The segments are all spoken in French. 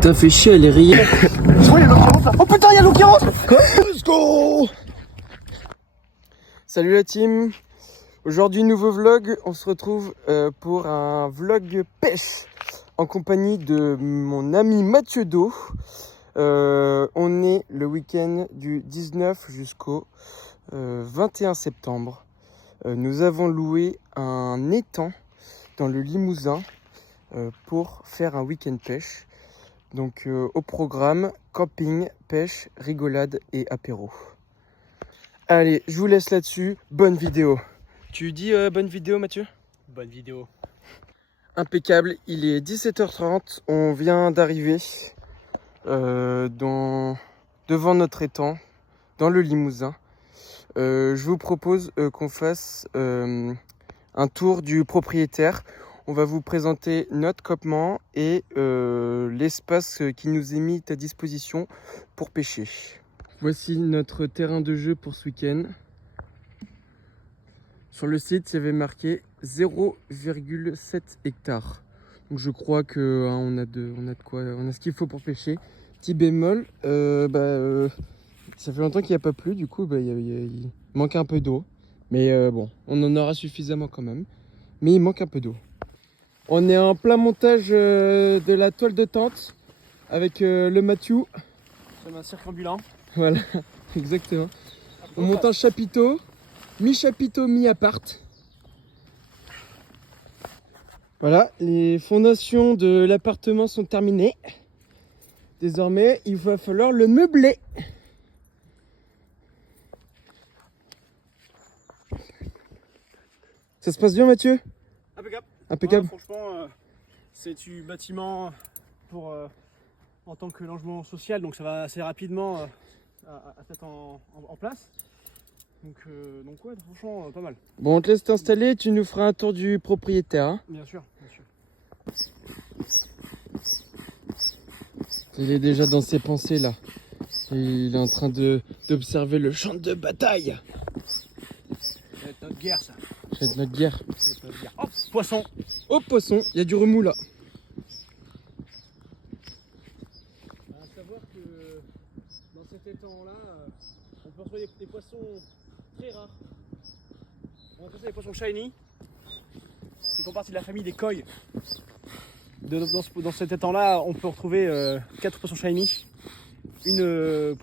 Putain, fait chier, elle est rayée. Oh, il y a l'eau qui rentre là. Oh putain, il y a l'eau qui rentre. Quoi? Let's go. Salut la team. Aujourd'hui, nouveau vlog. On se retrouve pour un vlog pêche en compagnie de mon ami Mathieu Do. On est le week-end du 19 jusqu'au 21 septembre. Nous avons loué un étang dans le Limousin pour faire un week-end pêche. Donc au programme, camping, pêche, rigolade et apéro. Allez, je vous laisse là-dessus. Bonne vidéo. Tu dis bonne vidéo, Mathieu? Bonne vidéo. Impeccable, il est 17h30. On vient d'arriver devant notre étang, dans le Limousin. Je vous propose qu'on fasse un tour du propriétaire. On va vous présenter notre campement et l'espace qui nous est mis à disposition pour pêcher. Voici notre terrain de jeu pour ce week-end. Sur le site, il y avait marqué 0,7 hectares. Donc je crois que on a de quoi, on a ce qu'il faut pour pêcher. Petit bémol, ça fait longtemps qu'il n'y a pas plu, du coup il manque un peu d'eau. Mais bon, on en aura suffisamment quand même. Mais il manque un peu d'eau. On est en plein montage de la toile de tente avec le Mathieu. C'est un circonambulant. Voilà, exactement. On monte un chapiteau, mi-chapiteau, mi-appart. Voilà, les fondations de l'appartement sont terminées. Désormais, il va falloir le meubler. Ça se passe bien, Mathieu? Impeccable. Impeccable. Ouais, franchement, c'est du bâtiment pour en tant que logement social, donc ça va assez rapidement à se mettre en place. Donc ouais, franchement, pas mal. Bon, on te laisse t'installer, tu nous feras un tour du propriétaire. Hein. Bien sûr, bien sûr. Il est déjà dans ses pensées là. Il est en train d'observer le champ de bataille. Ça va être notre guerre, ça. C'est notre guerre. Ça va être notre guerre. Hop, poisson. Oh, poisson, il y a du remous là. À savoir que dans cet étang-là, on peut retrouver des poissons très rares. On retrouve des poissons shiny, qui font partie de la famille des koi. Dans cet étang-là, on peut retrouver 4 poissons shiny, une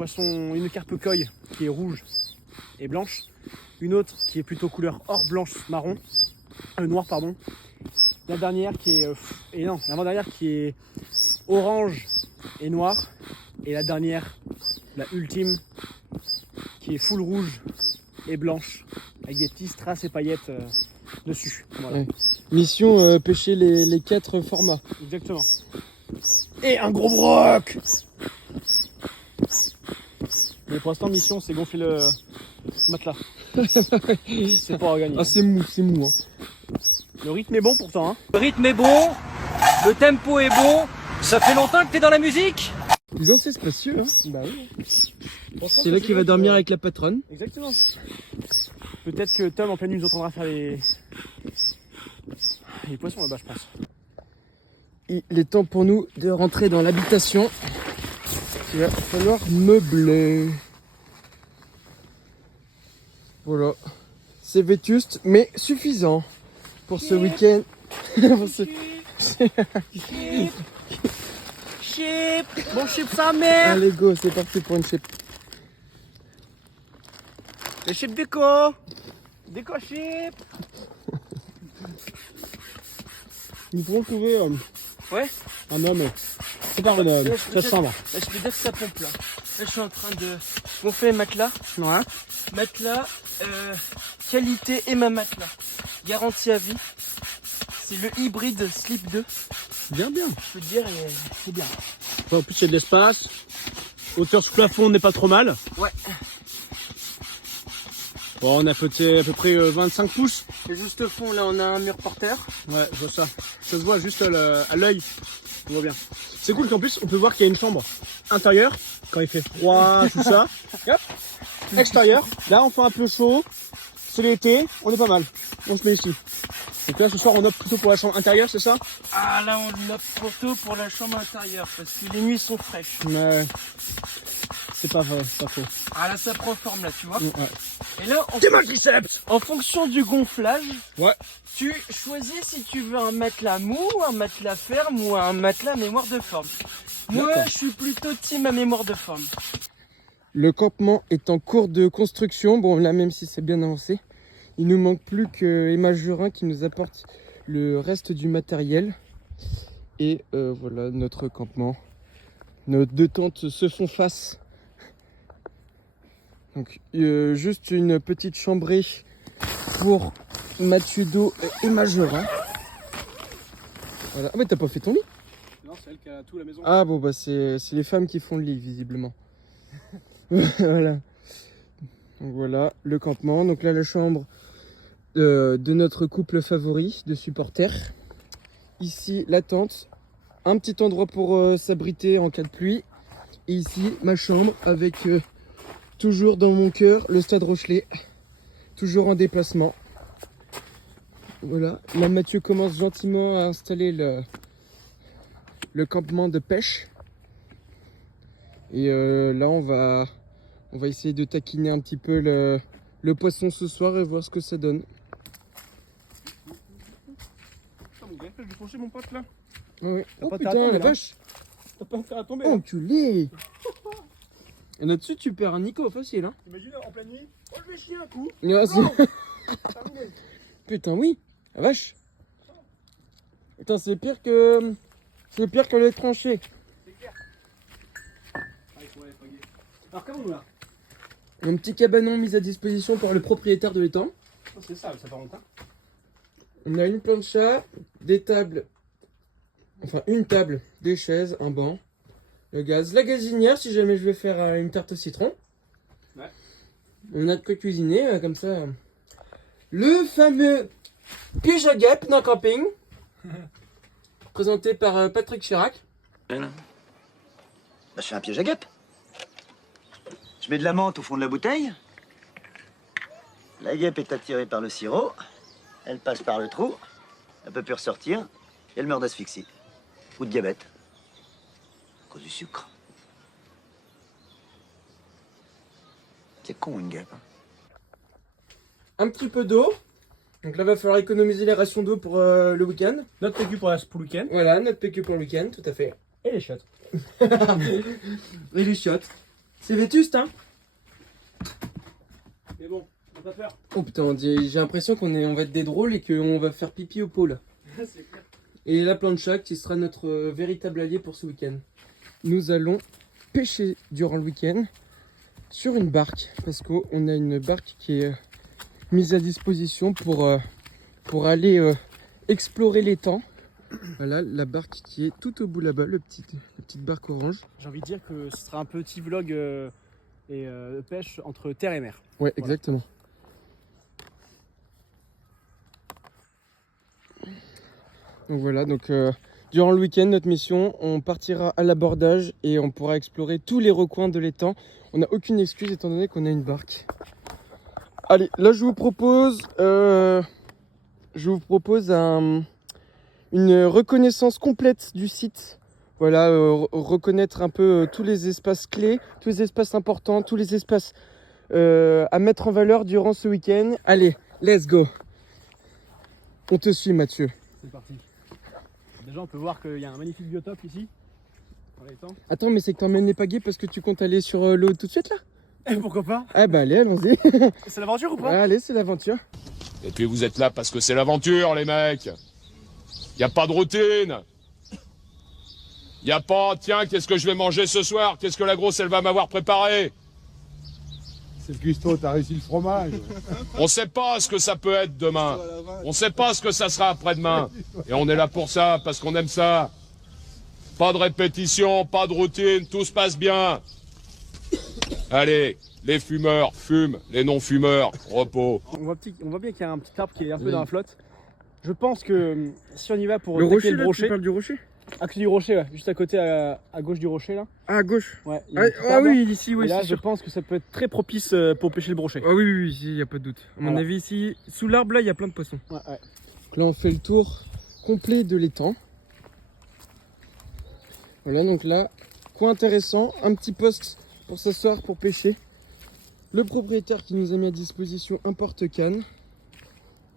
carpe koi qui est rouge et blanche, une autre qui est plutôt couleur or blanche marron, noir pardon. La dernière qui est l'avant-dernière qui est orange et noir, et la dernière, la ultime, qui est full rouge et blanche avec des petits strass et paillettes dessus. Voilà. Ouais. Mission pêcher les 4 formats. Exactement. Et un gros broc. Mais pour l'instant, mission, c'est gonfler le matelas. C'est pas regagner. Ah, c'est mou, c'est mou. Hein. Le rythme est bon pourtant. Hein. Le rythme est bon, le tempo est bon. Ça fait longtemps que t'es dans la musique? Dis donc, c'est spacieux. Hein. Bah oui. C'est là qu'il va dormir avec la patronne. Exactement. Peut-être que Tom en pleine nuit nous entendra faire les poissons là-bas, je pense. Il est temps pour nous de rentrer dans l'habitation. Il va falloir meubler. Voilà. C'est vétuste, mais suffisant pour ce week-end. Chip. Bon chip sa mère. Allez, go, c'est parti pour une chip. Le chip déco. Déco chip. Nous pourrons trouver Ouais. un homme. C'est pas Renaud, ça se sent là. Là, je peux dire que ça pompe là. Là, je suis en train de gonfler le matelas. Ouais. Matelas, qualité et ma matelas. Garantie à vie. C'est le hybride Slip 2. Bien, bien. Je peux te dire, c'est bien. En plus, il y a de l'espace. Hauteur sous plafond n'est pas trop mal. Ouais. Bon, on a à peu près 25 pouces. Et juste au fond, là, on a un mur par terre. Ouais, je vois ça. Ça se voit juste à l'œil. On voit bien. C'est cool qu'en plus, on peut voir qu'il y a une chambre intérieure quand il fait froid, tout ça. Hop. Extérieur. Là, on fait un peu chaud. C'est l'été. On est pas mal. On se met ici. Donc là, ce soir, on opte plutôt pour la chambre intérieure, c'est ça? Ah là, on opte plutôt pour la chambre intérieure parce que les nuits sont fraîches. Ouais. C'est pas vrai, c'est pas faux. Ah là, ça prend forme là, tu vois. Ouais. Et là, en fonction du gonflage, Ouais. tu choisis si tu veux un matelas mou, un matelas ferme ou un matelas mémoire de forme. Moi, D'accord. je suis plutôt team à mémoire de forme. Le campement est en cours de construction. Bon, là, même si c'est bien avancé, il nous manque plus que Emma Jurin qui nous apporte le reste du matériel. Et voilà notre campement. Nos deux tentes se font face. Donc, juste une petite chambrée pour Mathieu Do et Emma Jurin. Voilà. Ah, mais t'as pas fait ton lit? Non, c'est elle qui a tout la maison. Ah, bon, bah, c'est les femmes qui font le lit, visiblement. Voilà. Donc voilà le campement. Donc là la chambre de notre couple favori de supporters. Ici la tente. Un petit endroit pour s'abriter en cas de pluie. Et ici ma chambre avec toujours dans mon cœur le Stade Rochelet. Toujours en déplacement. Voilà. Là Mathieu commence gentiment à installer le campement de pêche. Et là on va essayer de taquiner un petit peu le poisson ce soir et voir ce que ça donne. Putain, mon gars, je vais foncer mon pote là. Ouais. T'as Oh pas putain, intérêt à tomber, la là. vache. T'as pas intérêt à tomber. Là. Enculé. Et là-dessus tu perds un Nico facile hein. T'imagines en pleine nuit? Oh, je vais chier un coup. Ah, c'est- Terminé. Putain oui, la vache. Putain c'est pire que les tranchées. C'est clair. Ah, il faut aller paguer. Alors, comment nous là? Un petit cabanon mis à disposition par le propriétaire de l'étang. Oh, c'est ça part longtemps. On a une plancha, des tables, enfin une table, des chaises, un banc, le gaz, la gazinière si jamais je vais faire une tarte au citron. Ouais. On a de quoi cuisiner comme ça. Le fameux piège à guêpes d'un camping, présenté par Patrick Chirac. Bah, je fais un piège à guêpes. Je mets de la menthe au fond de la bouteille. La guêpe est attirée par le sirop. Elle passe par le trou. Elle peut plus ressortir. Et elle meurt d'asphyxie. Ou de diabète. À cause du sucre. C'est con une guêpe. Hein. Un petit peu d'eau. Donc là, va falloir économiser les rations d'eau pour le week-end. Notre PQ pour le week-end. Voilà, notre PQ pour le week-end, tout à fait. Et les chiottes. Et les chiottes. C'est vétuste, hein? Mais bon, on pas peur. Oh putain, j'ai l'impression on va être des drôles et qu'on va faire pipi au pôle. C'est clair. Et la plancha qui sera notre véritable allié pour ce week-end. Nous allons pêcher durant le week-end sur une barque. Parce qu'on a une barque qui est mise à disposition pour aller explorer l'étang. Voilà la barque qui est tout au bout là-bas, la petite barque orange. J'ai envie de dire que ce sera un petit vlog pêche entre terre et mer. Ouais, Voilà. exactement. Donc voilà, durant le week-end, notre mission, on partira à l'abordage et on pourra explorer tous les recoins de l'étang. On n'a aucune excuse étant donné qu'on a une barque. Allez, là je vous propose une reconnaissance complète du site. Voilà, reconnaître un peu tous les espaces clés, tous les espaces importants, tous les espaces à mettre en valeur durant ce week-end. Allez, let's go. On te suit Mathieu. C'est parti. Déjà, on peut voir qu'il y a un magnifique biotope ici. Dans les temps. Attends, mais c'est que t'emmènes les pagaies parce que tu comptes aller sur l'eau tout de suite là? Et pourquoi pas? Ah bah allez, allons-y. C'est l'aventure ou pas? Allez, c'est l'aventure. Et puis vous êtes là parce que c'est l'aventure, les mecs. Y a pas de routine. Y a pas, tiens, qu'est-ce que je vais manger ce soir? Qu'est-ce que la grosse, elle va m'avoir préparé? C'est Gusto, t'as réussi le fromage. On sait pas ce que ça peut être demain. On sait pas ce que ça sera après-demain. Et on est là pour ça, parce qu'on aime ça. Pas de répétition, pas de routine, tout se passe bien. Allez, les fumeurs fument, les non-fumeurs repos. On voit bien qu'il y a un petit arbre qui est un peu dans la flotte. Je pense que si on y va pour Le attaquer rocher, le là, tu brochet, parles du rocher? à côté du rocher, ouais, juste à côté à gauche du rocher là. Ah, à gauche. Ouais, il y a un petit Ah arbre. oui, ici, Et oui, là, c'est je sûr. pense que ça peut être très propice pour pêcher le brochet. Ah oui, ici, il n'y a pas de doute. À mon Voilà. avis, ici, sous l'arbre là, il y a plein de poissons. Ouais, ouais. Donc là on fait le tour complet de l'étang. Voilà, donc là, coin intéressant, un petit poste pour s'asseoir, pour pêcher. Le propriétaire qui nous a mis à disposition un porte-canne.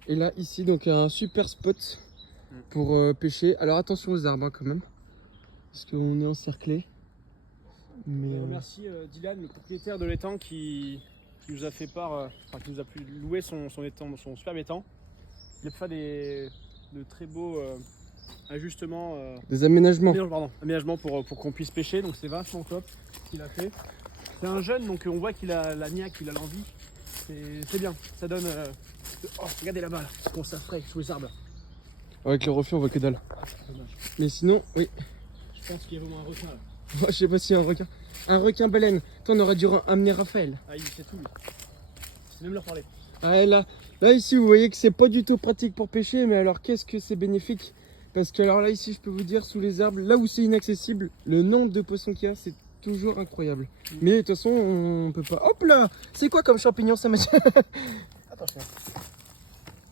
Et là, ici, donc un super spot pour pêcher. Alors attention aux arbres hein, quand même, parce qu'on est encerclé. Mais On remercie Dylan, le propriétaire de l'étang, qui nous a fait part, qui nous a pu louer son étang, son superbe étang. Il a pu faire de très beaux ajustements. des aménagements. Aménagement pour qu'on puisse pêcher, donc c'est vachement top ce qu'il a fait. C'est un jeune, donc on voit qu'il a la niaque, il a l'envie. C'est bien, ça donne. Oh, regardez là-bas, là, comment ça frais sous les arbres. Avec le reflet, on voit que dalle. Dommage. Mais sinon, oui. Je pense qu'il y a vraiment un requin là. Moi, je sais pas s'il y a un requin. Un requin baleine. Toi, on aurait dû amener Raphaël. Ah, il sait tout lui. C'est même leur parler. Ah, là ici, vous voyez que c'est pas du tout pratique pour pêcher, mais alors qu'est-ce que c'est bénéfique? Parce que alors là, ici, je peux vous dire, sous les arbres, là où c'est inaccessible, le nombre de poissons qu'il y a, c'est toujours incroyable. Mais de toute façon, on peut pas. Hop là! C'est quoi comme champignon ça, Mathieu? Attention.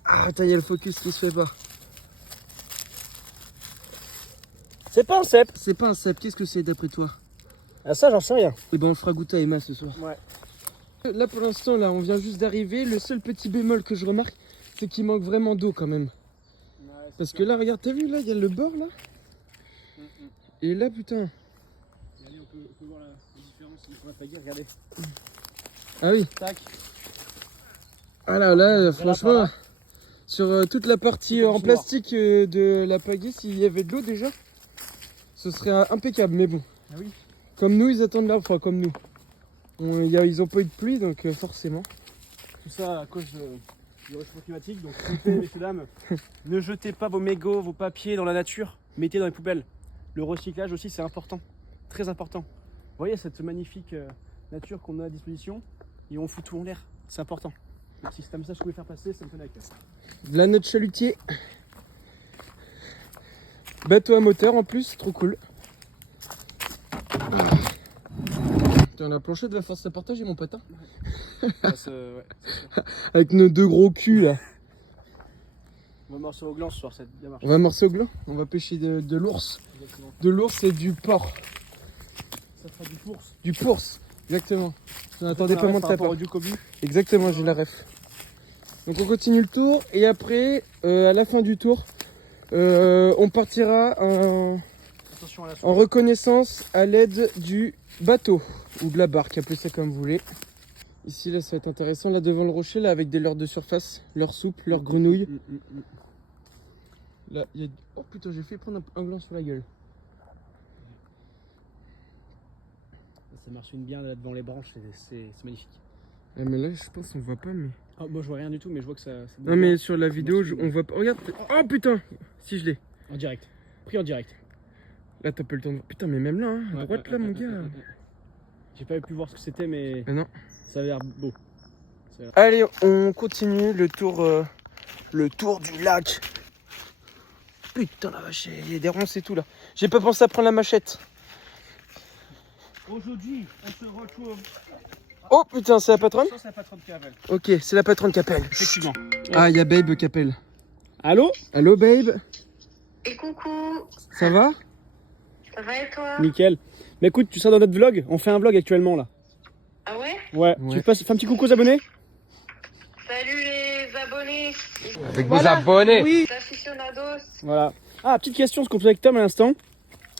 Ah, attends, il y a le focus qui se fait pas. C'est pas un cep. C'est pas un cèpe, qu'est-ce que c'est d'après toi? Ah, ça, j'en sais rien. Eh ben, on le fera goûter à Emma ce soir. Ouais. Là, pour l'instant, là, on vient juste d'arriver. Le seul petit bémol que je remarque, c'est qu'il manque vraiment d'eau quand même. Parce que là, regarde, t'as vu là, il y a le bord là. Et là, putain. Regardez, on peut voir la différence sur la pagaie, regardez. Ah oui. Tac. Ah là, franchement, par là. sur toute la partie C'est en comme plastique de la pagaie, s'il y avait de l'eau déjà, ce serait impeccable. Mais bon, Ah oui. comme nous, ils attendent là, enfin comme nous. Ils ont pas eu de pluie, donc forcément. Tout ça à cause du réchauffement climatique. Donc, s'il vous plaît, messieurs, dames, ne jetez pas vos mégots, vos papiers dans la nature. Mettez dans les poubelles. Le recyclage aussi, c'est important. Très important. Vous voyez cette magnifique nature qu'on a à disposition et on fout tout en l'air. C'est important. Donc, si c'est un message que vous voulez faire passer, ça me tenait à cœur. Là, notre chalutier. Bateau à moteur en plus, trop cool. Putain, la planchette va force à partager, mon pote. Hein. Ouais, ouais, c'est sûr. Avec nos deux gros culs là. On va morceau au gland ce soir, ça a bien marché. On va morceau au gland. On va pêcher de l'ours. Exactement. De l'ours et du porc. Ça fera du course. Du pource, exactement. Je n'attendais pas moins de ta part. Du cobu. Exactement, j'ai la ref. Donc on continue le tour et après, à la fin du tour, on partira Attention à la en reconnaissance à l'aide du bateau ou de la barque, appelez ça comme vous voulez. Ici, là, ça va être intéressant. Là, devant le rocher, là, avec des leurres de surface, leurs soupes, leurs grenouilles. Là, il y a... Oh putain, j'ai fait prendre un gland sur la gueule. Ça marche bien là devant les branches, c'est magnifique. Ah, mais là, je pense qu'on voit pas, mais... Ah, moi je vois rien du tout, mais je vois que ça Non, mais sur la vidéo, on voit pas... Regarde. Oh putain. Si, je l'ai. En direct. Pris en direct. Là, t'as pas le temps de voir. Putain, mais même là, hein, à droite, là, mon gars. J'ai pas pu voir ce que c'était, mais Mais non. ça a l'air beau. Allez, on continue le tour du lac. Putain la vache, il y a des ronces et tout là. J'ai pas pensé à prendre la machette. Aujourd'hui, on se retrouve. Oh putain, c'est la patronne? C'est la patronne qui appelle. Ok, c'est la patronne qui appelle. Effectivement. Ah, il y a Babe qui appelle. Allô? Allô Babe? Et coucou, Ça va? ça va et toi? Nickel. Mais écoute, tu seras dans notre vlog. On fait un vlog actuellement là. Ah ouais? Ouais. Ouais. Tu fais un petit coucou aux abonnés? Salut les abonnés, Avec vos abonnés. Oui. les aficionados. Voilà. Ah, petite question, ce qu'on posait avec Tom à l'instant.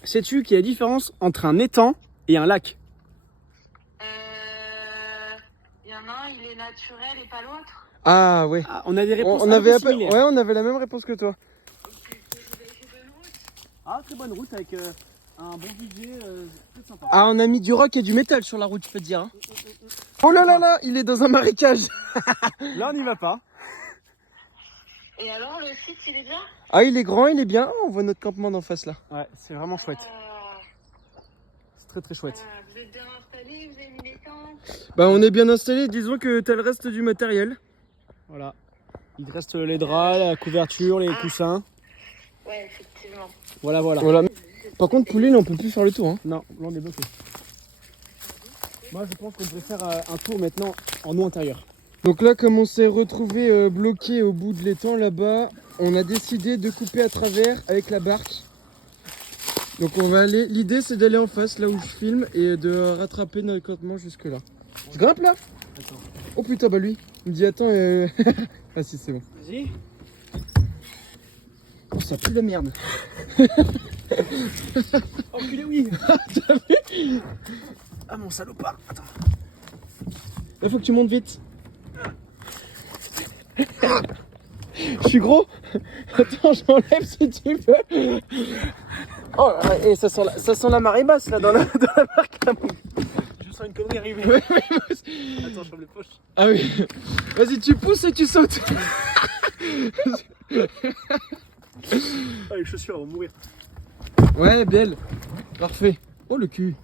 Sais-tu qu'il y a la différence entre un étang et un lac? Il y en a un, il est naturel et pas l'autre. Ah ouais. Ah, on a des réponses On un avait, peu similaires. ouais, on avait la même réponse que toi. Vous avez fait bonne route? Ah, très bonne route avec un bon budget, très sympa. Ah, on a mis du rock et du métal sur la route, je peux te dire. Hein. Oh là là là, il est dans un marécage. Là, on n'y va pas. Et alors, le site, il est bien? Ah, il est grand, il est bien. On voit notre campement d'en face là. Ouais, c'est vraiment chouette. C'est très très chouette. Vous êtes bien installés, vous avez mis les tentes? Bah, on est bien installé. Disons que t'as le reste du matériel. Voilà. Il te reste les draps, la couverture, les coussins. Ouais, effectivement. Voilà, voilà. Voilà. Par contre, poulet, là, on peut plus faire le tour. Hein. Non, là on est bloqué. Moi je pense qu'on pourrait faire un tour maintenant en eau intérieure. Donc là, comme on s'est retrouvé bloqué au bout de l'étang là-bas, on a décidé de couper à travers avec la barque. Donc on va aller, l'idée c'est d'aller en face là où je filme et de rattraper notre campement jusque là. Je grimpe là? Attends. Oh putain, bah lui, il me dit attends, ah si c'est bon. Vas-y. Oh ça pue la merde. Oh culé, oui. Ah mon salopard. Attends. Il faut que tu montes vite. Je suis gros. Attends, je m'enlève si tu veux. Oh, et ça sent la marée basse là dans la barque. Je sens une connerie arriver. Ouais, Attends, je ferme les poches. ah oui. Vas-y, tu pousses et tu sautes. Ah, les chaussures elles vont mourir. Ouais, belle. Parfait. Oh le cul.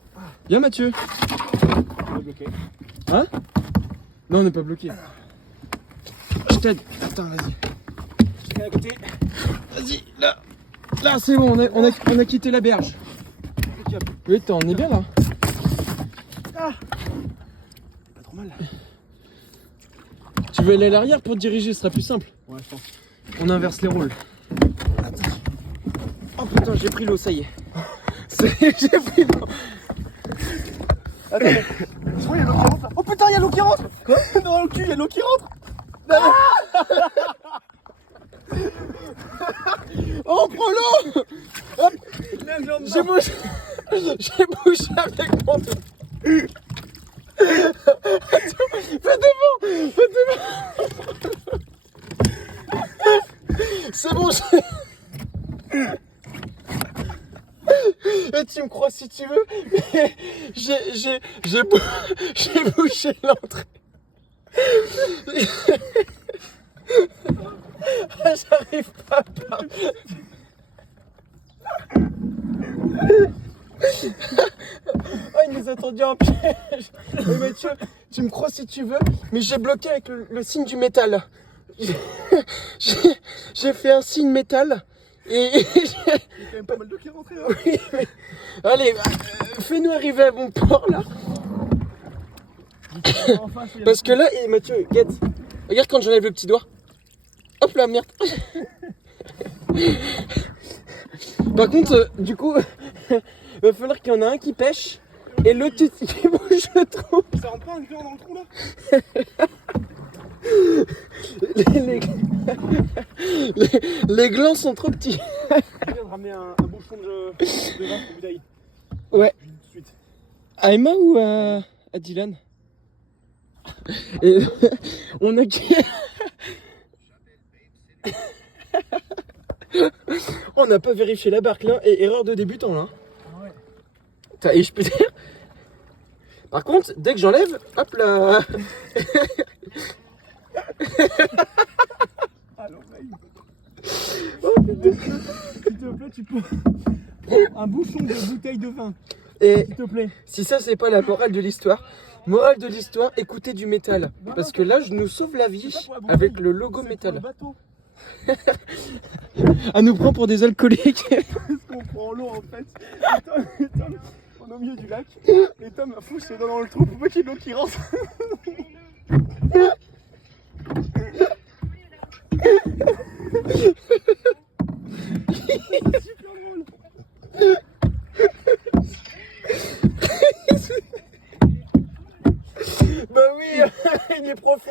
Viens Mathieu. On est bloqué. Hein? Non, on n'est pas bloqué. Je t'aide. Attends, vas-y. Je viens à côté. Vas-y, là. Là, c'est bon, on a quitté la berge. Oui, on est bien là. Ah. Pas trop mal. Tu veux aller à l'arrière pour te diriger, ce sera plus simple. Ouais, je pense. On inverse les rôles. Attends. Oh putain, j'ai pris l'eau, ça y est. J'ai pris l'eau. Attends, mais... je vois, il y a l'eau qui rentre là. Oh putain, il y a l'eau qui rentre. Quoi? Dans le cul, il y a l'eau qui rentre. Oh, prends l'eau. Hop. J'ai bougé. J'ai bougé avec mon dos. Fais devant. Fais devant. C'est bon, et tu me crois si tu veux, mais j'ai bouché l'entrée. J'arrive pas à parler. Oh, il nous a tendu en piège. Mais Mathieu, tu me crois si tu veux, mais j'ai bloqué avec le signe du métal. J'ai fait un signe métal et Il y a quand même pas mal d'eau qui est rentrée là. oui, mais... Allez, fais-nous arriver à bon port là. Parce que là, et Mathieu, guette. Regarde quand j'enlève le petit doigt. Hop là, merde. Par contre, du coup, il va falloir qu'il y en a un qui pêche et l'autre qui bouge le trou. Ça rentre pas un gland dans le trou là? Les glands sont trop petits. Je viens de ramener un bouchon de vin pour bouteille. Ouais. Tout de suite. À Emma ou à Dylan? Et on a on n'a pas vérifié la barque là, et erreur de débutant là. Ouais. Et je peux dire. Par contre, dès que j'enlève, hop là. Ah l'oreille. Oh putain. S'il te plaît, tu peux prendre un bouchon de bouteille de vin. Et S'il te plaît. si ça c'est pas la morale de l'histoire, écoutez du métal. Parce que là je nous sauve la vie avec le logo C'est métal. pour le bateau. À nous prend pour des alcooliques. Parce qu'on prend l'eau en fait. Et Tom, on est au milieu du lac. Et Tom a foutu ses doigts dans le trou pour pas qu'il y ait de l'eau qui rentre. C'est super drôle. Bah oui, il est profond.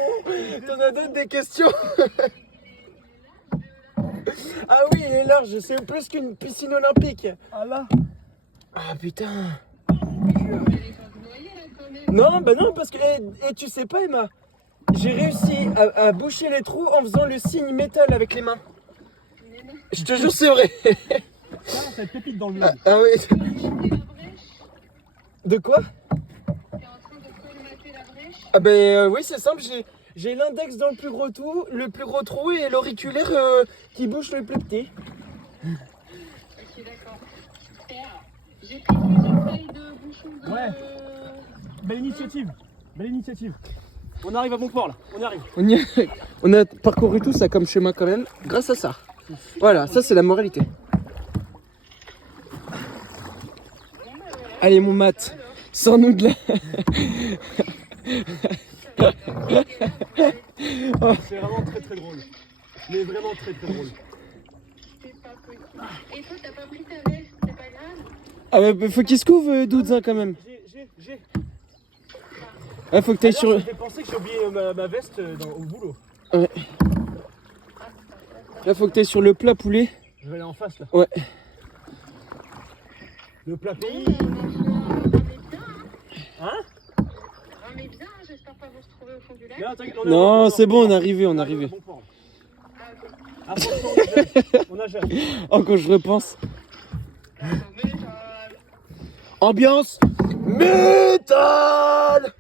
T'en as d'autres des questions? Ah oui, il est large, c'est plus qu'une piscine olympique. Ah là. Ah putain. Non, bah non, parce que et tu sais pas Emma, j'ai réussi à boucher les trous en faisant le signe métal avec les mains. Je te jure, c'est vrai. Ça va être pépite dans le vlog. Ah oui. De quoi? Ah ben oui, c'est simple, j'ai l'index dans le plus gros trou et l'auriculaire qui bouge le plus petit. Ok, d'accord. J'ai pris plusieurs tailles de bouchons de... Ouais. Belle initiative. Belle initiative. On arrive à bon port là. On y arrive. On a parcouru tout ça comme chemin quand même, grâce à ça. Voilà, ça c'est la moralité. Allez mon Matt, sors-nous de là. C'est vraiment très très drôle. Mais vraiment très très drôle. C'est pas possible. Et toi, t'as pas pris ta veste, c'est pas grave. Ah bah faut qu'il se couvre, Doudzin, quand même. J'ai. Ah, faut que t'ailles sur... J'ai pensé que j'ai oublié ma veste au boulot. Ouais. Là, faut que t'ailles sur le plat poulet. Je vais aller en face là. Ouais. Le plat pays. Hein? On est bien, j'espère pas vous retrouver au fond du lac. Non, t'inquiète, Non, c'est bon, on est arrivé, on est arrivé. Bon port. Ah, ok. Ah, franchement, on a géré. Oh, quand je repense. Ambiance métal.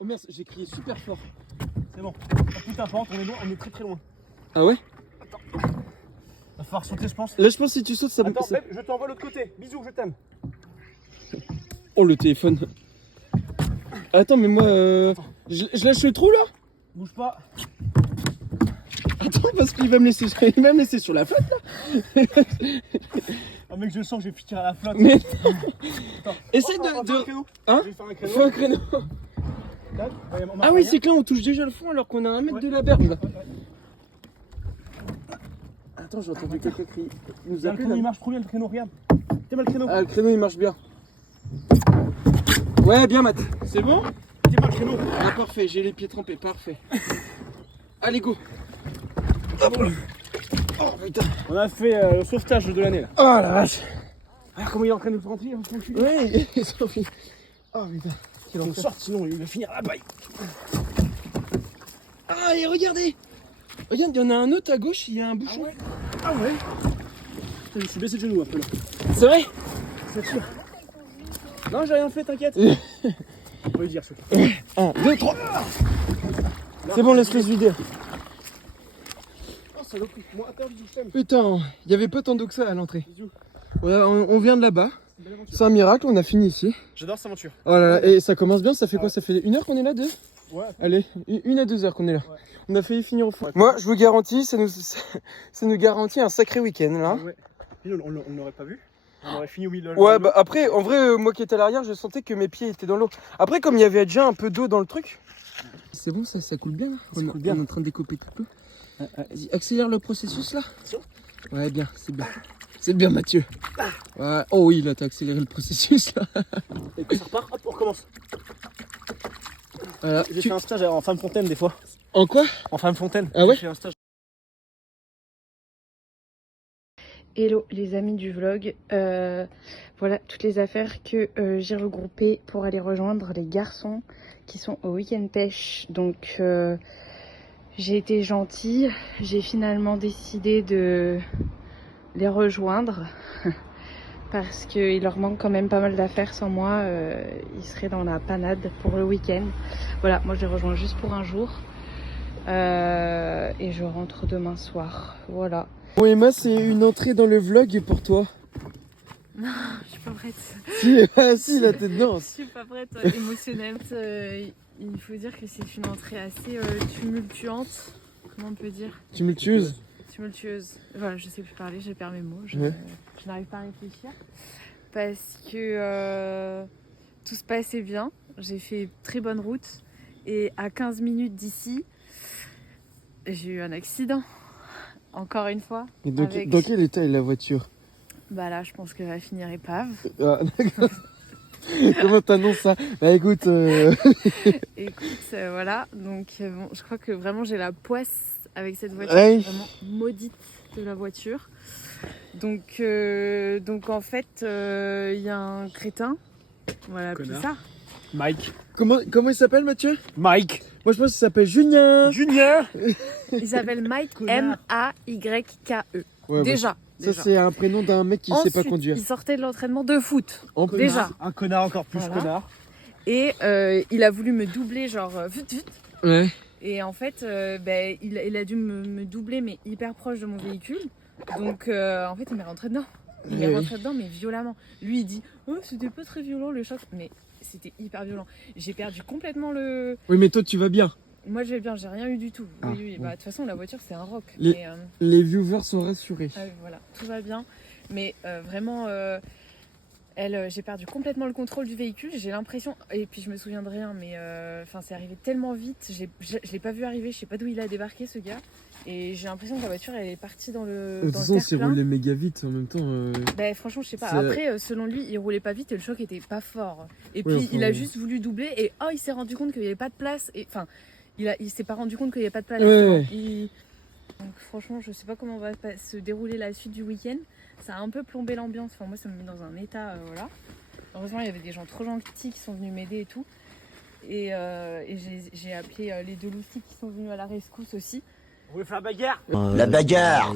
Oh merde, j'ai crié super fort. C'est bon. Putain, par contre, on est très très loin. Ah ouais? Va falloir sauter, je pense. Là, je pense que si tu sautes, ça me... Attends, Beb, je t'envoie l'autre côté. Bisous, je t'aime. Oh, le téléphone. Attends, mais moi, je lâche le trou, là? Bouge pas. Attends, parce qu'il va me laisser sur la flotte, là. Ah, mec, je sens que je vais finir à la flotte. Mais... Attends. Essaye On va faire un de... créneau. Hein? Je vais faire un créneau. Faut un créneau. Tac. Ouais, on marque Ah oui, rien. c'est que là, on touche déjà le fond alors qu'on a 1 mètre Ouais. de la berge, là. Ouais, ouais. Attends, j'ai entendu quelqu'un crier. Il nous Le appelle, créneau, là. il marche trop bien, le créneau, regarde. Tiens, le créneau. Ah, le créneau, il marche bien. Ouais, bien, Matt. C'est bon? Tiens, le créneau. Ah, parfait, j'ai les pieds trempés, parfait. Allez, go. Hop. Oh, putain. On a fait le sauvetage de l'année là. Oh, la vache. Ah, comment il est en train de nous rentrer, on s'en fout. Ouais, ils sont finis. Oh, putain. Il en sorte, sinon il va finir à la paille. Ah, et regardez. Regarde, il y en a un autre à gauche, il y a un bouchon. Ah ouais. Putain, je suis baissé de genoux après là. C'est vrai? C'est sûr. Non, j'ai rien fait, t'inquiète. On peut lui dire, ce 1, 2, 3. C'est bon, laisse-le se vider. Oh, saloperie. Moi, attends, bisous, je t'aime. Putain, il y avait pas tant d'eau que ça à l'entrée. Bisous. On vient de là-bas. C'est une belle aventure. C'est un miracle, on a fini ici. J'adore cette aventure. Oh là là, et ça commence bien, ça fait quoi? Ça fait 1 heure qu'on est là, 2? Ouais. Allez, 1 à 2 heures qu'on est là. Ouais. On a failli finir au fond. Moi, je vous garantis, ça nous garantit un sacré week-end là. Ouais. On l'aurait pas vu. On aurait fini au milieu. Ouais, bah après, en vrai, moi qui étais à l'arrière, je sentais que mes pieds étaient dans l'eau. Après, comme il y avait déjà un peu d'eau dans le truc. C'est bon, ça coule bien là. Ça coule bien. On est en train de découper tout l'eau. Vas-y, accélère le processus là. Sûr. Ouais, bien, c'est bien. C'est bien, Mathieu. Ouais. Oh oui, là, t'as accéléré le processus là. Et puis ça repart, hop, on recommence. Voilà. J'ai fait un stage en femme fontaine des fois. En quoi? En femme fontaine. Ah ouais? J'ai fait un stage. Hello les amis du vlog, voilà toutes les affaires que j'ai regroupées pour aller rejoindre les garçons qui sont au week-end pêche. Donc j'ai été gentille, j'ai finalement décidé de les rejoindre parce qu'il leur manque quand même pas mal d'affaires. Sans moi ils seraient dans la panade pour le week-end. Voilà, moi je les rejoins juste pour un jour et je rentre demain soir, voilà. Bon, Emma, c'est une entrée dans le vlog pour toi. Non, je suis pas prête. Si, ah, si, là, t'es dedans. Je suis pas prête, émotionnelle. Il faut dire que c'est une entrée assez tumultuante. Comment on peut dire? Tumultueuse. Tumultueuse. Voilà, je sais plus parler, j'ai perdu mes mots. Je n'arrive pas à réfléchir. Parce que tout se passait bien. J'ai fait très bonne route. Et à 15 minutes d'ici, j'ai eu un accident. Encore une fois. Et dans quel état est la voiture? Bah là, je pense qu'elle va finir épave. Ah, d'accord. Comment t'annonces ça? Bah écoute... Écoute, voilà. Donc bon, je crois que vraiment j'ai la poisse avec cette voiture. Ouais. Je suis vraiment maudite de la voiture. Donc en fait, il y a un crétin. Voilà, plus Connard. ça. Mike. Comment il s'appelle, Mathieu? Mike. Moi, je pense qu'il s'appelle Julien. Junior. Il s'appelle Mike, Connard. M-A-Y-K-E. Ouais, Déjà. ça, c'est un prénom d'un mec qui sait pas Ensuite, conduire. il sortait de l'entraînement de foot. En plus. Déjà. Un connard encore plus Voilà. connard. Et il a voulu me doubler, genre, vite, vite. Ouais. Et en fait, il a dû me doubler, mais hyper proche de mon véhicule. Donc, en fait, il m'est rentré dedans. Il m'est Oui. rentré dedans, mais violemment. Lui, il dit, oh, c'était pas très violent le choc. Mais c'était hyper violent. J'ai perdu complètement le... Oui, mais toi, tu vas bien. Moi, je vais bien, j'ai rien eu du tout. Ah, Oui, oui. bon. Bah, de toute façon, la voiture, c'est un rock. Les- Mais, Les viewers sont rassurés. ah oui, voilà, tout va bien. Mais vraiment, J'ai perdu complètement le contrôle du véhicule. J'ai l'impression, et puis je me souviens de rien, mais c'est arrivé tellement vite. Je l'ai pas vu arriver. Je sais pas d'où il a débarqué ce gars. Et j'ai l'impression que la voiture elle est partie dans le. De toute façon, c'est roulé méga vite en même temps. Ben, franchement, je sais pas. Après, selon lui, il roulait pas vite et le choc était pas fort. Et puis, enfin, il a juste voulu doubler et il s'est rendu compte qu'il y avait pas de place. Enfin, il s'est pas rendu compte qu'il y avait pas de place. Ouais. Donc, franchement, je sais pas comment va se dérouler la suite du week-end. Ça a un peu plombé l'ambiance. Enfin, moi, ça me met dans un état, voilà. Heureusement, il y avait des gens trop gentils qui sont venus m'aider et tout. Et j'ai appelé les 2 loustiques qui sont venus à la rescousse aussi. Vous voulez faire la bagarre? La bagarre.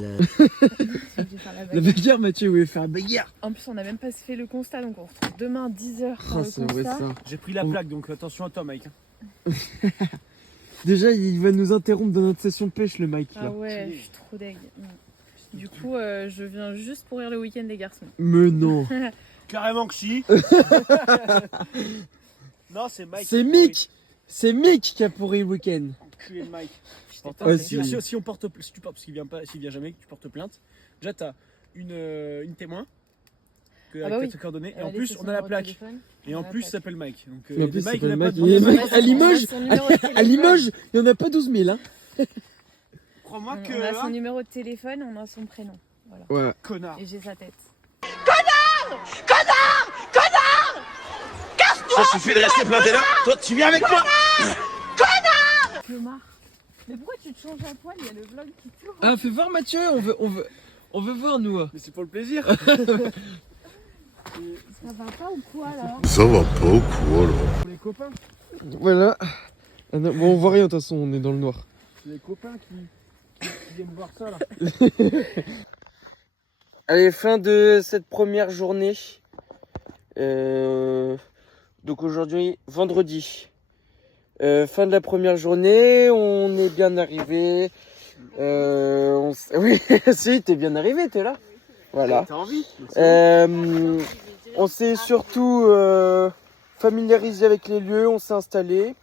La bagarre, Mathieu, oui, faire la bagarre. En plus, on n'a même pas fait le constat, donc on retrouve demain 10h pour le c'est vrai constat. ça. J'ai pris la plaque, donc attention à toi, Mike. Déjà, il va nous interrompre dans notre session pêche, le Mike. Là. Ah ouais, je suis trop deg. Du coup, je viens juste pourrir le week-end des garçons. Mais non. Carrément que si. Non, c'est Mike. C'est Mick. C'est Mick qui a pourri le week-end. Enculé de Mike. Ouais, si tu portes, parce qu'il vient jamais, que tu portes plainte, déjà t'as une témoin avec tes coordonnées, et en plus on a la plaque. Et en plus il s'appelle Mike. Donc Et en plus, Mike, il il n'a pas s'appelle de Mike. À Limoges, il n'y en a pas 12 000. Hein. Crois-moi que. On a son numéro de téléphone, on a son prénom. Voilà. Ouais. Connard. Et j'ai sa tête. Ça suffit de rester planté là. Toi, tu viens avec moi. Clomar. Mais pourquoi tu te changes à poil? Il y a le vlog qui tourne. Ah, fais voir Mathieu, on veut voir nous. Mais c'est pour le plaisir. Ça va pas ou quoi là? Ça va pas ou quoi là? Pour les copains. Voilà. Ah non, bon, on voit rien de toute façon, on est dans le noir. C'est les copains qui viennent voir ça là. Allez, fin de cette première journée. Donc aujourd'hui, vendredi. Fin de la première journée, on est bien arrivé. Oui, si, t'es bien arrivé, t'es là. Voilà. T'as envie? On s'est surtout familiarisé avec les lieux, on s'est installé.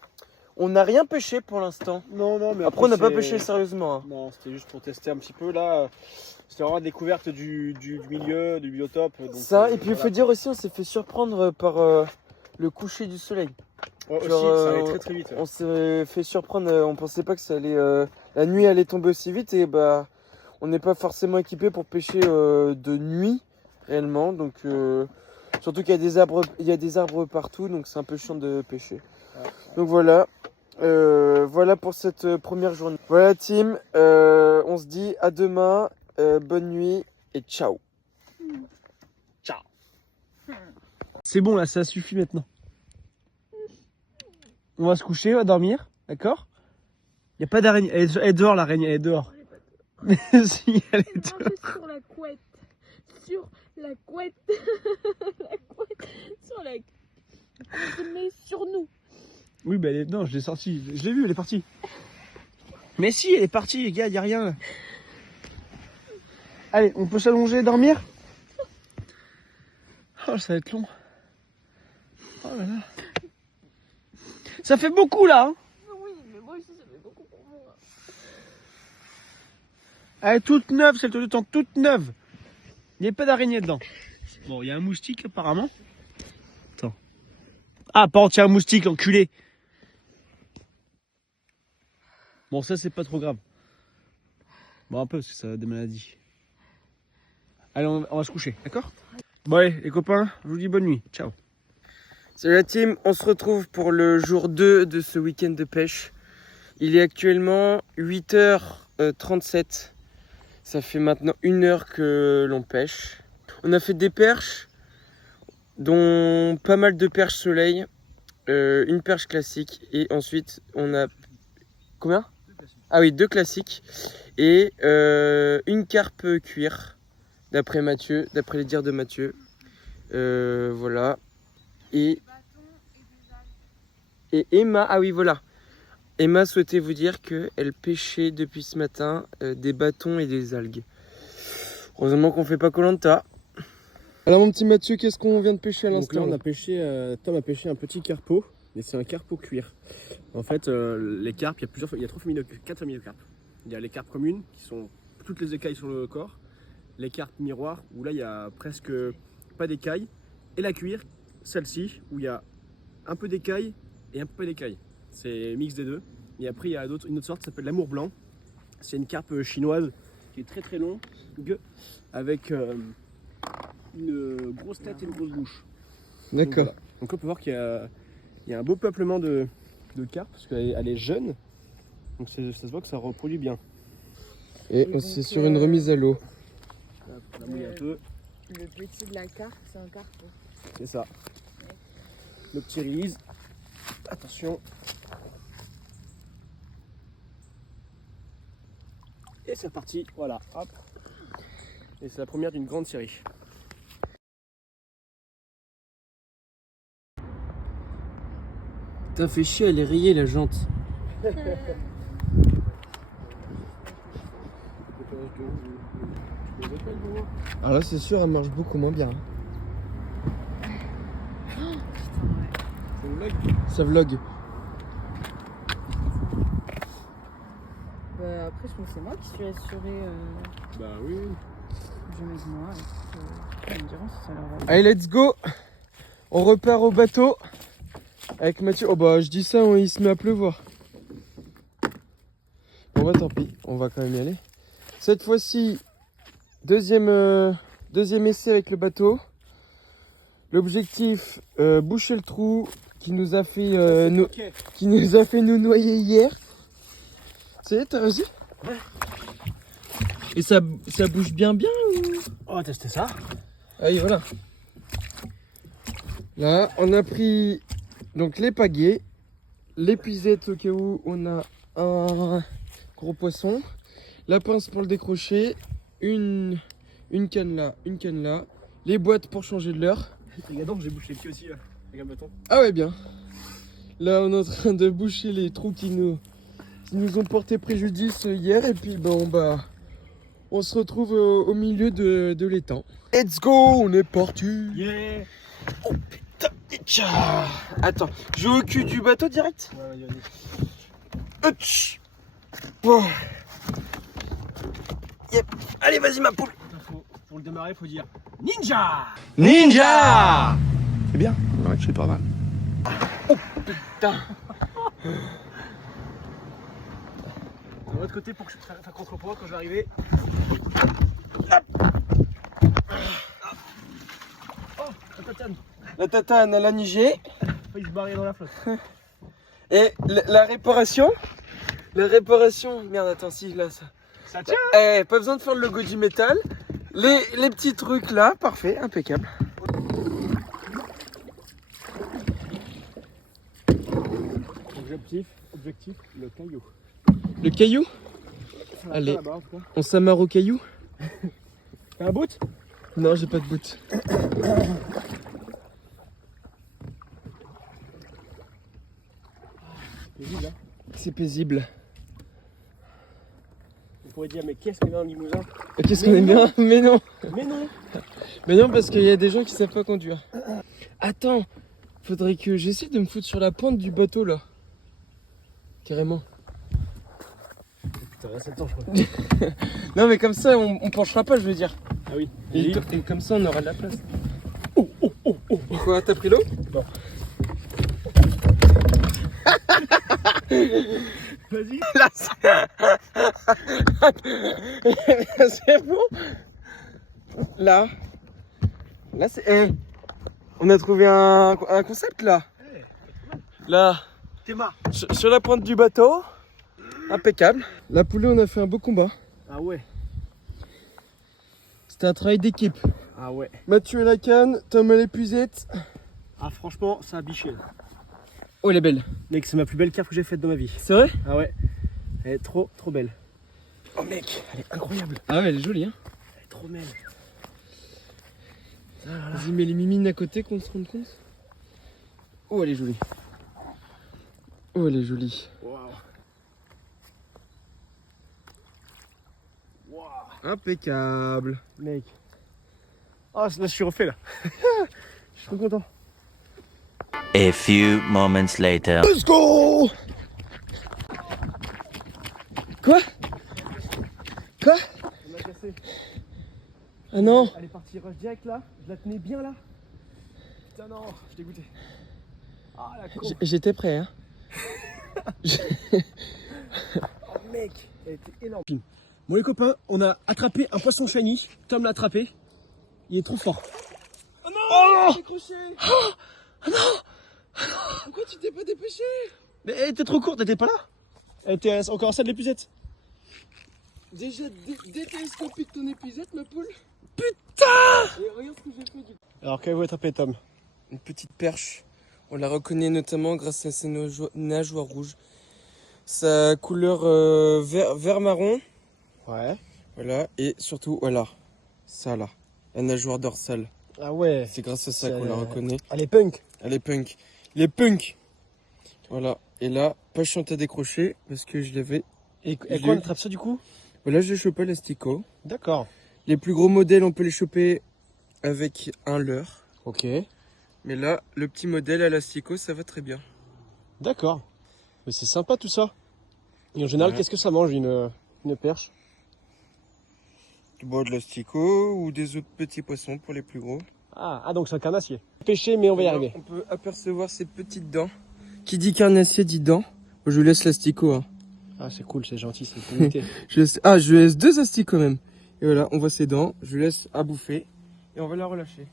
On n'a rien pêché pour l'instant. Non, mais Après, on n'a pas pêché sérieusement. Hein. Non, c'était juste pour tester un petit peu là. C'était vraiment la découverte du milieu, du biotope. Donc, ça, et puis il faut dire aussi, on s'est fait surprendre par le coucher du soleil. Ouais, aussi, Genre, ça allait très très vite. On s'est fait surprendre, on pensait pas que ça allait, la nuit allait tomber aussi vite et bah on n'est pas forcément équipé pour pêcher de nuit réellement. Donc surtout qu'il y a des arbres partout, donc c'est un peu chiant de pêcher. Ouais. Donc voilà. Voilà pour cette première journée. Voilà team, on se dit à demain, bonne nuit et ciao. Ciao. C'est bon là, ça suffit maintenant. On va se coucher, on va dormir, d'accord? Y a pas d'araignée, elle est dehors l'araignée, elle est dehors. Si, elle est dehors. Sur la couette. Sur la couette. La couette. Sur la. On se met sur nous. Oui, bah non, je l'ai sortie, je l'ai vue, elle est partie. Mais si, elle est partie, les gars, y a rien là. Allez, on peut s'allonger et dormir? Oh, ça va être long. Oh là là. Ça fait beaucoup là, hein? Oui, mais moi aussi ça fait beaucoup pour moi. Elle est toute neuve, celle de temps, toute neuve. Il n'y a pas d'araignée dedans. Bon, il y a un moustique apparemment. Attends. Ah, par contre, il y a un moustique, l'enculé. Bon, ça, c'est pas trop grave. Bon, un peu, parce que ça a des maladies. Allez, on va se coucher, d'accord? Bon, allez, les copains, je vous dis bonne nuit. Ciao. Salut la team, on se retrouve pour le jour 2 de ce week-end de pêche. Il est actuellement 8h37. Ça fait maintenant 1 heure que l'on pêche. On a fait des perches, dont pas mal de perches soleil, une perche classique et ensuite on a... Combien? Ah oui, 2 classiques et une carpe cuir, d'après Mathieu, d'après les dires de Mathieu. Voilà. Et Emma, ah oui voilà, Emma souhaitait vous dire qu'elle pêchait depuis ce matin des bâtons et des algues. Heureusement qu'on fait pas Koh-Lanta. Alors mon petit Mathieu, qu'est-ce qu'on vient de pêcher à l'instant? Donc là, on a pêché, Tom a pêché un petit carpeau, mais c'est un carpeau cuir. En fait, les carpes, il y a 4 familles de carpes. Il y a les carpes communes, qui sont toutes les écailles sur le corps. Les carpes miroirs, où là, il y a presque pas d'écailles. Et la cuir, celle-ci, où il y a un peu d'écaille et un peu pas d'écaille. C'est mix des deux. Et après, il y a une autre sorte qui s'appelle l'amour blanc. C'est une carpe chinoise qui est très très longue, avec une grosse tête et une grosse bouche. D'accord. Donc on peut voir qu'il y a un beau peuplement de carpes, parce qu'elle est jeune. Donc ça se voit que ça reproduit bien. Et c'est sur une remise à l'eau. On la mouille un peu. Le petit de la carpe, c'est un carpe. C'est ça. Le petit release. Attention. Et c'est reparti. Voilà. Hop. Et c'est la première d'une grande série. T'as fait chier, elle est rayée la jante. Alors là, c'est sûr, elle marche beaucoup moins bien. Ça vlog. Bah, après, je pense que c'est moi qui suis assurée. Bah oui. Je mets moi. Ils me diront si ça leur va. Allez, let's go. On repart au bateau avec Mathieu. Oh bah, je dis ça, il se met à pleuvoir. Bon bah tant pis, on va quand même y aller. Cette fois-ci, deuxième essai avec le bateau. L'objectif, boucher le trou qui nous a fait nous noyer hier. Ça y est, t'as réussi? Ouais. Et ça bouge bien ou... On va tester ça. Allez, voilà. Là, on a pris donc les pagaies, l'épuisette au cas où on a un gros poisson, la pince pour le décrocher, une canne là, une canne là, les boîtes pour changer de l'heure. Regarde, j'ai bouché les pieds aussi là, avec un bâton. Ah ouais, bien. Là, on est en train de boucher les trous qui nous ont porté préjudice hier, et puis bon bah on se retrouve au milieu de l'étang. Let's go, on est parti. Yeah. Oh putain, tcha. Attends, je vais au cul du bateau direct. Ouais, vas-y. Hutch. Oh. Yep. Allez, vas-y ma poule. Pour le démarrer, faut dire Ninja. Ninja! C'est bien. Ouais, c'est pas mal. Oh putain. De l'autre côté pour que je fasse contre-poids quand je vais arriver. Oh, la tatane. La tatane, elle a nigé. Failli se barrer dans la flotte. Et la réparation. Merde, attends, si, là, ça. Ça tient. Pas besoin de faire le logo du métal. Les petits trucs là, parfait, impeccable. Objectif, le caillou. Le caillou? Allez, on s'amarre au caillou? T'as un bout? Non, j'ai pas de bout. Paisible, hein. C'est paisible. On pourrait dire, mais qu'est-ce qu'on est bien en Limousin? Qu'est-ce qu'on est bien? Mais non. Mais non. Mais non, parce qu'il y a des gens qui savent pas conduire. Attends, faudrait que j'essaie de me foutre sur la pointe du bateau là. Carrément. Putain, c'est le temps, je crois. Non, mais comme ça, on penchera pas, je veux dire. Ah oui. Et comme ça, on aura de la place. Oh. Quoi, t'as pris l'eau? Non. Vas-y. Là, c'est bon. Là, c'est... on a trouvé un concept là. Là, sur la pointe du bateau. Impeccable. La poulet, on a fait un beau combat. Ah ouais. C'était un travail d'équipe. Ah ouais. Mathieu à la canne, Tom à l'épuisette. Ah franchement, ça a biché. Oh, elle est belle. Mec, c'est ma plus belle carpe que j'ai faite dans ma vie. C'est vrai? Ah ouais. Elle est trop belle. Oh mec, Elle est incroyable. ah ouais, elle est jolie hein. Elle est trop belle. Vas-y, mets les mimines à côté qu'on se rende compte. Oh, elle est jolie. Oh, elle est jolie. Waouh. Waouh. Impeccable. Mec. Ah, là, je suis refait là. Je suis trop content. A few moments later. Let's go. Quoi? On m'a cassé. Ah non. Elle est partie rush direct là. Je la tenais bien là. putain non, je suis dégoûté. Ah la con. J'étais prêt, hein. Oh mec, elle était énorme. Bon les copains, on a attrapé un poisson shiny. Tom l'a attrapé. Il est trop fort. Oh non, Oh décroché. Oh non. Pourquoi tu t'es pas dépêché? Mais elle était trop courte, t'étais pas là. Elle était encore à ça de l'épuisette. Déjà détélescopique ton épuisette, ma poule. Putain. Et regarde ce que j'ai fait du coup. Alors qu'avez-vous attrapé Tom? Une petite perche. On la reconnaît notamment grâce à ses nageoires rouges. Sa couleur vert marron. Ouais. Voilà. Et surtout, voilà. Ça là. La nageoire dorsale. Ah ouais. C'est grâce à ça qu'on la reconnaît. Elle est punk. Elle est punk. Il est punk. Voilà. Et là, pas chante à décrocher parce que je l'avais. Et quoi, on attrape ça du coup? Voilà, je chope l'asticot. D'accord. Les plus gros modèles, on peut les choper avec un leurre. Ok. Mais là, le petit modèle à l'asticot, ça va très bien. D'accord. Mais c'est sympa tout ça. Et en général, Ouais. qu'est-ce que ça mange une perche? Du bois de l'asticot ou des autres petits poissons pour les plus gros. Ah donc c'est un carnassier. Pêcher, mais on va y arriver. On peut apercevoir ses petites dents. Qui dit carnassier dit dents. Je lui laisse l'asticot. Hein. Ah c'est cool, c'est gentil, c'est une unité. Je lui laisse 2 asticots même. Et voilà, on voit ses dents. Je lui laisse à bouffer. Et on va la relâcher.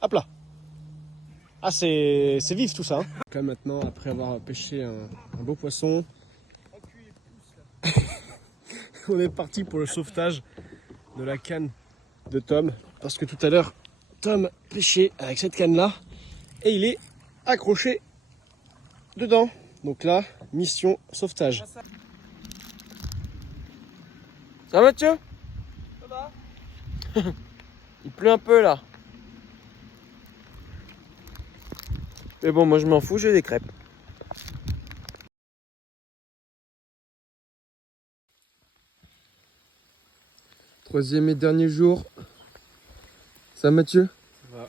Hop là. Ah c'est vif tout ça. Hein. Là maintenant, après avoir pêché un beau poisson, on est parti pour le sauvetage de la canne de Tom. Parce que tout à l'heure, Tom pêchait avec cette canne là et il est accroché dedans. Donc là, mission sauvetage. Ça va Mathieu? Ça va? Il pleut un peu là. Mais bon, moi je m'en fous, j'ai des crêpes. Troisième et dernier jour. Ça Mathieu? Ça va.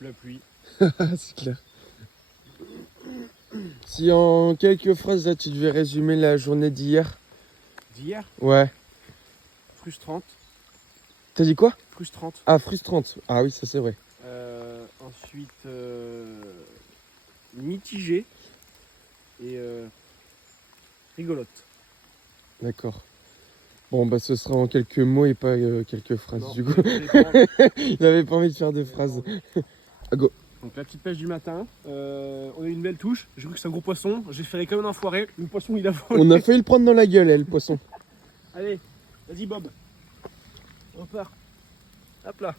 La pluie. C'est clair. Si en quelques phrases là tu devais résumer la journée d'hier. D'hier, Ouais. frustrante. T'as dit quoi? Frustrante. Ah, frustrante. Ah oui, ça c'est vrai. Ensuite, mitigée et rigolote. D'accord. Bon bah ce sera en quelques mots et pas quelques phrases Non, du coup. j'ai pas envie. Il n'avait pas envie de faire de phrases. Ah, go. Donc la petite pêche du matin, on a eu une belle touche, j'ai cru que c'est un gros poisson, j'ai fait comme un enfoiré, le poisson il a volé. On a failli le prendre dans la gueule, le poisson. Allez, vas-y Bob, on repart. Hop là.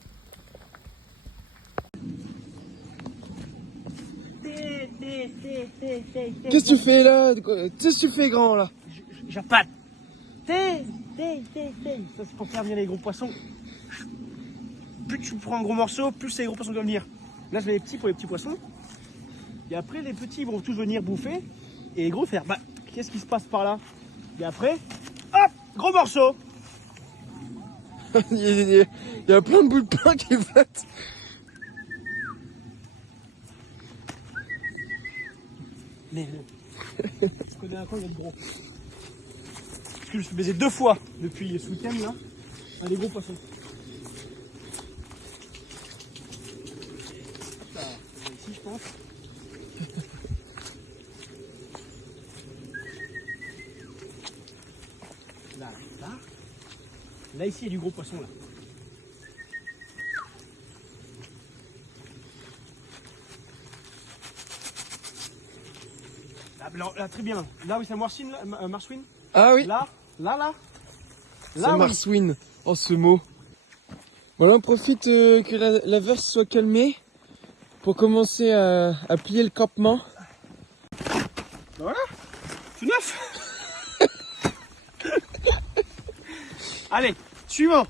Qu'est-ce que tu fais là? Qu'est-ce que tu fais grand là? J'appâte. Ça c'est pour faire venir les gros poissons. Plus tu prends un gros morceau, plus c'est les gros poissons qui vont venir. Là je mets les petits pour les petits poissons. Et après les petits vont tous venir bouffer. Et les gros faire, bah qu'est-ce qui se passe par là? Et après, hop, gros morceau. Il y a plein de bouts de pain qui flottent. Mais je connais un coin, il y a de gros. Parce que je me suis baisé 2 fois depuis ce week-end là. Un des gros poissons. Là, ici je pense. Là. Là ici il y a du gros poisson là. Là, très bien. Là, oui, c'est Marswin. Marswin. Ah oui. Là. C'est oui. Marswin. Oh ce mot. Voilà, on profite que la verse soit calmée pour commencer à plier le campement. Ben voilà. Tout neuf. Allez, suivant.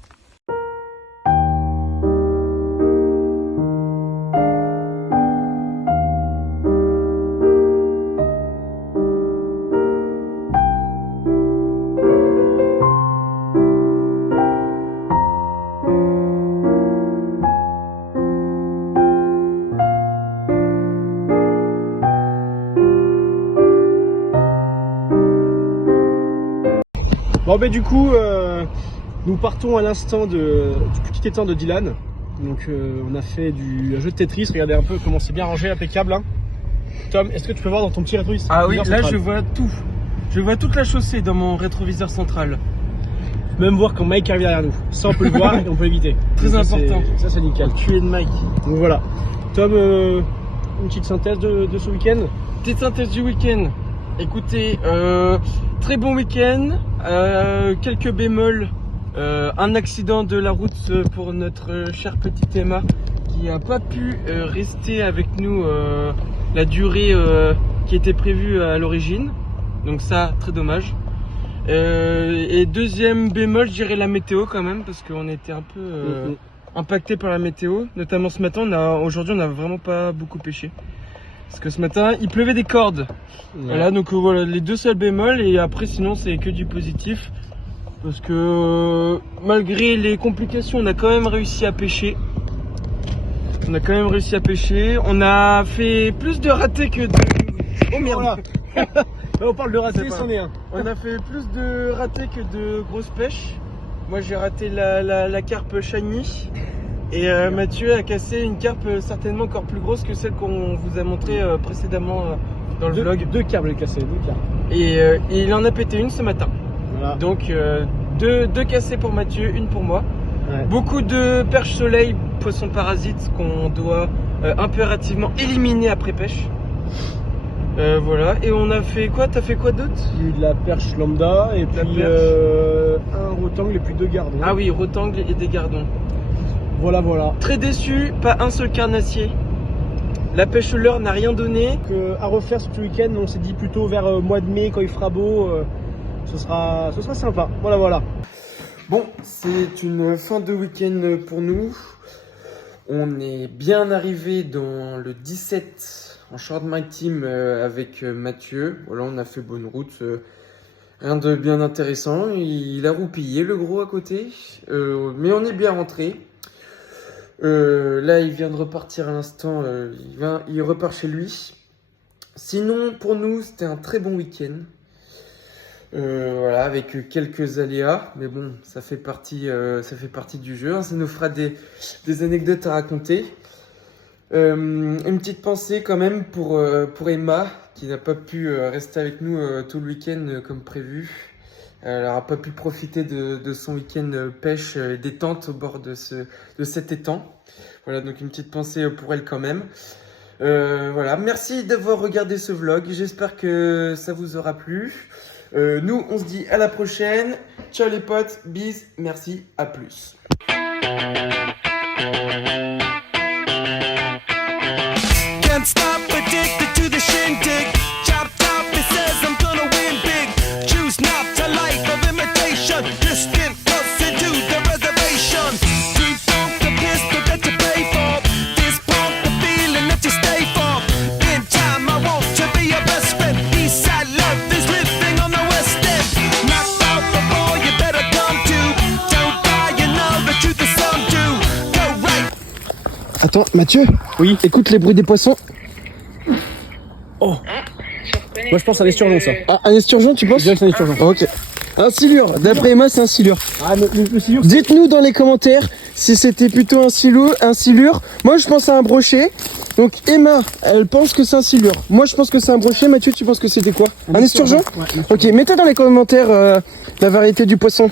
Bon ben du coup, nous partons à l'instant du petit étang de Dylan. Donc on a fait un jeu de Tetris, regardez un peu comment c'est bien rangé, impeccable. Hein. Tom, est-ce que tu peux voir dans ton petit rétroviseur Ah oui, là central? je vois tout. Je vois toute la chaussée dans mon rétroviseur central. Même voir quand Mike arrive derrière nous. Ça on peut le voir et on peut éviter. Très Ça, important. Ça c'est nickel. Tuer de Mike. Donc voilà. Tom, une petite synthèse de ce week-end. Petite synthèse du week-end. Écoutez, très bon week-end. Quelques bémols. Un accident de la route pour notre chère petite Emma qui n'a pas pu rester avec nous la durée qui était prévue à l'origine. Donc ça, très dommage. Et deuxième bémol, je dirais la météo quand même, parce qu'on était un peu impacté par la météo. Notamment ce matin, aujourd'hui on n'a vraiment pas beaucoup pêché. Parce que ce matin, il pleuvait des cordes. Ouais. Voilà, donc voilà, les deux seuls bémols, et après sinon c'est que du positif. Parce que malgré les complications, on a quand même réussi à pêcher. On a fait plus de ratés que de... Oh merde. Là on parle de ratés, c'en est un. On a fait plus de ratés que de grosses pêches. Moi j'ai raté la carpe shiny. Et Mathieu a cassé une carpe certainement encore plus grosse que celle qu'on vous a montré précédemment dans le vlog. Deux carpes cassées, deux carpes. Et il en a pété une ce matin. Voilà. Donc deux cassées pour Mathieu, une pour moi. Ouais. Beaucoup de perches soleil, poissons parasites qu'on doit impérativement éliminer après pêche. Voilà, et on a fait quoi? T'as fait quoi d'autre? Il y a eu de la perche lambda et puis un rotangle et puis deux gardons. Ah oui, rotangle et des gardons. Voilà. Très déçu, pas un seul carnassier. La pêche au leurre n'a rien donné. À refaire ce week-end, on s'est dit plutôt vers mois de mai quand il fera beau. Ce sera sympa. Voilà. Bon, c'est une fin de week-end pour nous. On est bien arrivé dans le 17 en Charente-Maritime avec Mathieu. Voilà, on a fait bonne route. Rien de bien intéressant. Il a roupillé le gros à côté. Mais on est bien rentré. Là, il vient de repartir à l'instant. Il repart chez lui. Sinon, pour nous, c'était un très bon week-end. Voilà, avec quelques aléas, mais bon, ça fait partie du jeu, hein. Ça nous fera des anecdotes à raconter. Une petite pensée quand même pour Emma, qui n'a pas pu rester avec nous tout le week-end comme prévu. Elle n'aura pas pu profiter de son week-end pêche et détente au bord de cet étang. Voilà, donc une petite pensée pour elle quand même. Voilà, merci d'avoir regardé ce vlog, j'espère que ça vous aura plu. Nous, on se dit à la prochaine. Ciao les potes, bis, merci, à plus. Can't stop, addicted to the shindig. Chop top, it says I'm gonna win big. Choose not a life of imitation. Distant close into the reservation. Deep funk the pistol that you pay for. This punk the feeling that you stay for. In time, I want to be your best friend. Eastside love is living on the west end. Knocked out before you better come to. Don't die, you know the truth is some do. Go right. Attends, Mathieu. Oui. Écoute les bruits des poissons. Oh. Moi je pense à un esturgeon ça. Ah, un esturgeon tu penses? Je dirais que c'est un esturgeon. Ok. Un silure, d'après Emma c'est un silure. Ah, le silure. Dites-nous dans les commentaires si c'était plutôt un silure. Moi je pense à un brochet. Donc Emma, elle pense que c'est un silure. Moi je pense que c'est un brochet. Mathieu, tu penses que c'était quoi? Un esturgeon? Ouais, ok, mettez dans les commentaires la variété du poisson.